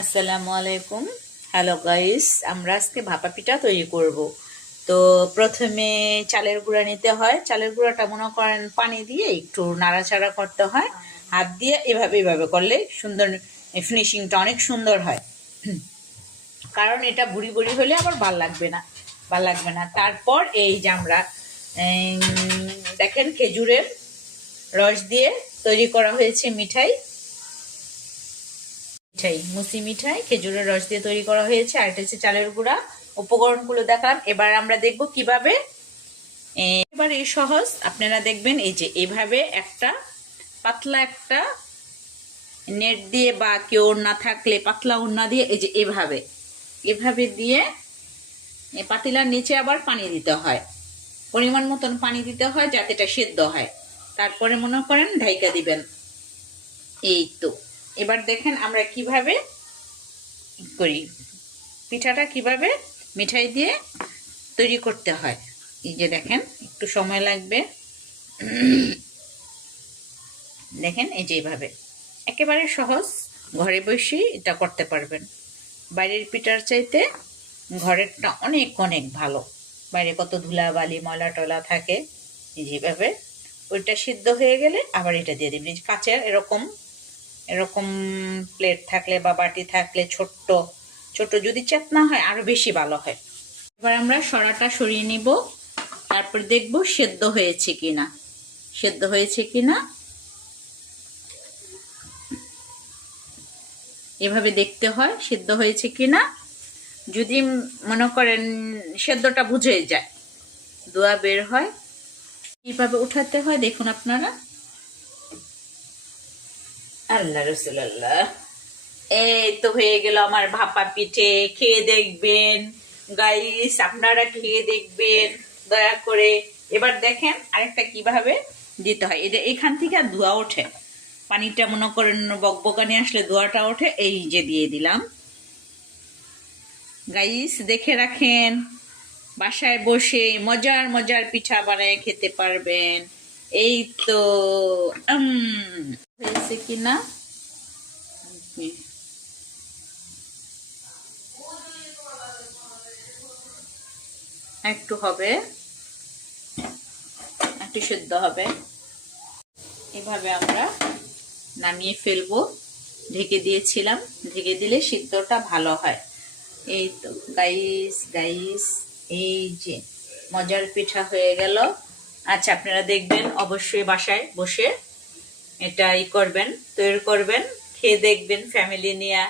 আসসালামু আলাইকুম। Hello guys, আমরা আজকে ভাপা পিঠা তৈরি করব। তো প্রথমে চালের গুঁড়া নিতে হয়। চালের গুঁড়াটা মনে করেন পানি দিয়ে একটু নাড়াচাড়া করতে হয়। হাত দিয়ে এভাবে এভাবে করলে সুন্দর ফিনিশিংটা অনেক সুন্দর হয়। কারণ এটা বুড়ি বুড়ি হলে আবার ভাল লাগবে না। তারপর এই যে আমরা দেখেন খেজুরের রস দিয়ে তৈরি করা হয়েছে মিঠাই। মুসি মিঠাই খেজুরের রস দিয়ে তৈরি করা হয়েছে। আর এটা হচ্ছে চালের গুঁড়া। উপকরণগুলো দেখালাম। এবার আমরা দেখব কিভাবে। এবার এই সহজ, আপনারা দেখবেন এই যে এইভাবে একটা পাতলা একটা নেট দিয়ে বা কেউ না থাকলে পাতলা ওড়না দিয়ে এই যে এভাবে এভাবে দিয়ে পাতিলার নিচে আবার পানি দিতে হয়। পরিমাণ মতন পানি দিতে হয় যাতে এটা সেদ্ধ হয়। তারপরে মনে করেন ঢাইকা দিবেন। এই তো এবার দেখেন আমরা কিভাবে করি, পিঠাটা কিভাবে মিঠাই দিয়ে তৈরি করতে হয়। এই যে দেখেন একটু সময় লাগবে। দেখেন এই যে এইভাবে একেবারে সহজ, ঘরে বসেই এটা করতে পারবেন। বাইরের পিঠার চাইতে ঘরেরটা অনেক অনেক ভালো। বাইরে কত ধুলাবালি ময়লা টলা থাকে। যেভাবে ওইটা সিদ্ধ হয়ে গেলে আবার এটা দিয়ে দিবেন। কাঁচের এরকম এরকম প্লেট থাকলে বা বাটি থাকলে ছোট্ট ছোট যদি চেতনা হয় আরো বেশি ভালো হয়। এবার আমরা সরাটা সরিয়ে নিব। তারপর দেখব সেদ্ধ হয়েছে কিনা। সেদ্ধ হয়েছে কিনা এভাবে দেখতে হয়, সেদ্ধ হয়েছে কিনা। যদি মনে করেন সেদ্ধটা বুঝে যায়, দোয়া বের হয়, কিভাবে উঠাতে হয় দেখুন আপনারা। আল্লাহ রসুল্লাহ, এই তো হয়ে গেল আমার ভাপা পিঠে। খেয়ে দেখবেন গাইস, আপনারা খেয়ে দেখবেন দয়া করে। এবার দেখেন আরেকটা কিভাবে দিতে হয়। এটা এখান থেকে আর ধোয়া ওঠে, পানিটা মনে করেন বকবকানি আসলে ধোয়াটা ওঠে। এই যে দিয়ে দিলাম। গাইস দেখে রাখেন, বাসায় বসে মজার মজার পিঠা বানায় খেতে পারবেন। এই তো হয়েছে কিনা একটু হবে, একটু সেদ্ধ হবে। এভাবে আমরা নামিয়ে ফেলবো। ঢেকে দিয়েছিলাম, ঢেকে দিলে সিদ্ধটা ভালো হয়। এই তো গাইস গাইস, এই যে মজার পিঠা হয়ে গেল। আচ্ছা আপনারা দেখবেন, অবশ্যই বাসায় বসে এটা করবেন, তৈরি করবেন, খেয়ে দেখবেন ফ্যামিলি নিয়ে।